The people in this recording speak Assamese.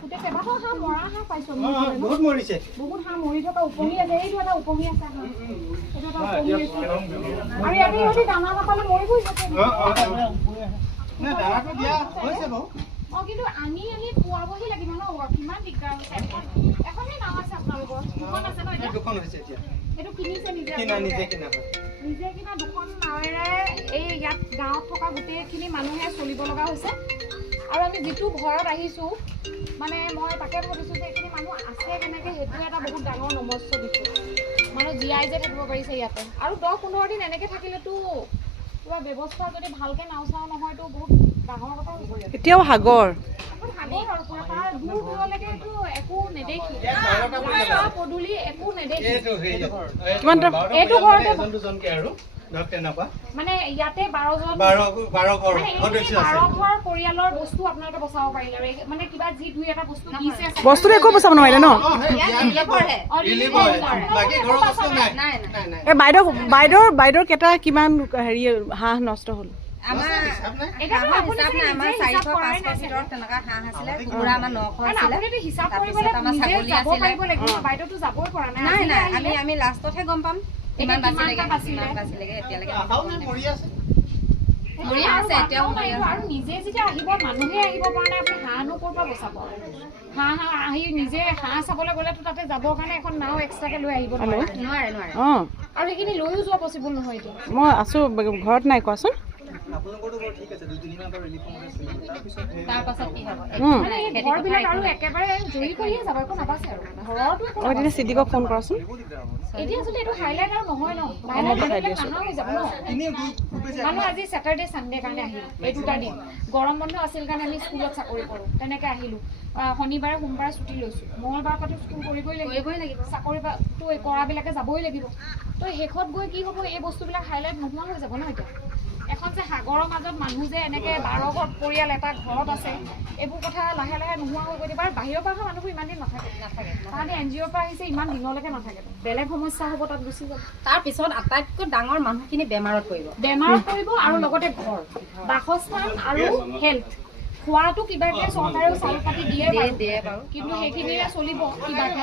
গোটেই কেইবাটাও হাঁহ মৰা হাঁহ পাইছো বহুত মৰিছে বহুত হাঁহ মৰি থকা উপঙি আছে এইটো এটা উপঙি আছে হাঁহ এইটো এটা উপঙি আছে আৰু ইয়াতে ইহঁতি দানা নাপালে মৰিবই যাতে না দানাটো দিয়া হৈছে বাৰু কিন্তু আনি খোৱাবহি লাগিব ন কিমান দিগদাৰ হৈছে এখনেই নাও আছে আপোনালোকৰ দুখন আছে ন এতিয়া দুখন হৈছে এতিয়া এইটো কিনিছে নিজে নিজে কিনা হয় নিজে কিনা দুখন নাৱেৰে এই ইয়াত গাঁৱত থকা গোটেইখিনি মানুহে চলিব লগা হৈছে আৰু আমি যিটো ঘৰত আহিছোঁ মানে মই তাকে ভাবিছোঁ যে এইখিনি মানুহ আছে কেনেকৈ সেইটো এটা বহুত ডাঙৰ নমস্য দিছোঁ মানুহ জীয়াই যে থাকিব পাৰিছে ইয়াতে আৰু 10-15 দিন এনেকৈ থাকিলেতো কিবা ব্যৱস্থা যদি ভালকৈ নাও চাও নহয়তো বহুত ডাঙৰ কথা হ'ব এতিয়াও সাগৰ সাগৰ আৰু তাৰ দূৰ দূৰলৈকে এইটো একো নেদেখি পদূলি একো নেদেখি এইটো ঘৰতে দুজনকে আৰু ধৰক তেনেকুৱা মানে ইয়াতে 12 জন 12 ঘৰ সদস্য আছে 12 ঘৰ পৰিয়ালৰ বস্তু আপোনালোকে বচাব পাৰিলে আৰু মানে কিবা যি দুই এটা বস্তু দিছে বস্তুটো একো বচাব নোৱাৰিলে ন বাকী ঘৰৰ বস্তু নাই এই বাইদেউৰ কেইটা কিমান হেৰি হাঁহ নষ্ট হ'ল আমাৰ হিচাপ কৰিবলৈ বাইদেউতো যাবই পৰা নাই আমি লাষ্টতহে গম পাম কিমান বাচিলেগে এতিয়ালৈকে মৰি আছে এতিয়াও আৰু নিজে যেতিয়া আহিব মানুহে আহিব পৰা নাই আপুনি হাঁহনো ক'ৰ পৰা বচাব হাঁহ আহি নিজে হাঁহ চাবলৈ গ'লেতো তাতে যাবৰ কাৰণে এখন নাও এক্সট্ৰাকে লৈ আহিব নোৱাৰে অঁ আৰু সেইখিনি লৈও যোৱা পচিবল নহয় এতিয়া মই আছোঁ ঘৰত নাই কোৱাচোন আপোনালোকৰটো বাৰু ঠিক আছে 2-3 দিনৰ পৰা ৰিলিফ হৈছে তাৰ পাছত কি হ'ব মানে এই ঘৰবিলাক আৰু একেবাৰে জুৰি কৰিয়ে যাব একো নাবাচে আৰু ঘৰতো একো এতিয়া চিটিকক ফোন কৰাচোন এতিয়া আচলতে এইটো হাইলাইট আৰু নহয় ন হাইলাইট নাহা হৈ যাব ন মানুহ আজি ছেটাৰডে ছানডে কাৰণে আহিলোঁ এই দুটা দিন গৰম বন্ধ আছিল কাৰণে আমি স্কুলত চাকৰি কৰোঁ তেনেকৈ আহিলোঁ শনিবাৰে সোমবাৰে ছুটি লৈছোঁ মঙলবাৰ পাতো স্কুল কৰিবই লাগিব চাকৰিটো কৰাবিলাকে যাবই লাগিব তো শেষত গৈ কি হ'ব এই বস্তুবিলাক হাইলাইট নোহোৱা হৈ যাব ন এতিয়া এখন যে সাগৰৰ মাজত মানুহ যে এনেকৈ 12 ঘৰ পৰিয়াল এটা ঘৰত আছে এইবোৰ কথা লাহে লাহে নোহোৱা হৈ গৈ দিব আৰু বাহিৰৰ পৰা অহা মানুহবোৰ ইমান দিন নাথাকে তাহাঁতি NGOৰ পৰা আহিছে ইমান দিনলৈকে নাথাকে বেলেগ সমস্যা হ'ব তাত গুচি যাব তাৰপিছত আটাইতকৈ ডাঙৰ মানুহখিনি বেমাৰত পৰিব আৰু লগতে ঘৰ বাসস্থান আৰু হেল্থ খোৱাটো কিবাকে চৰকাৰেও চাউল পাতি দিয়ে বাৰু কিন্তু সেইখিনিৰে চলিব কিবাকে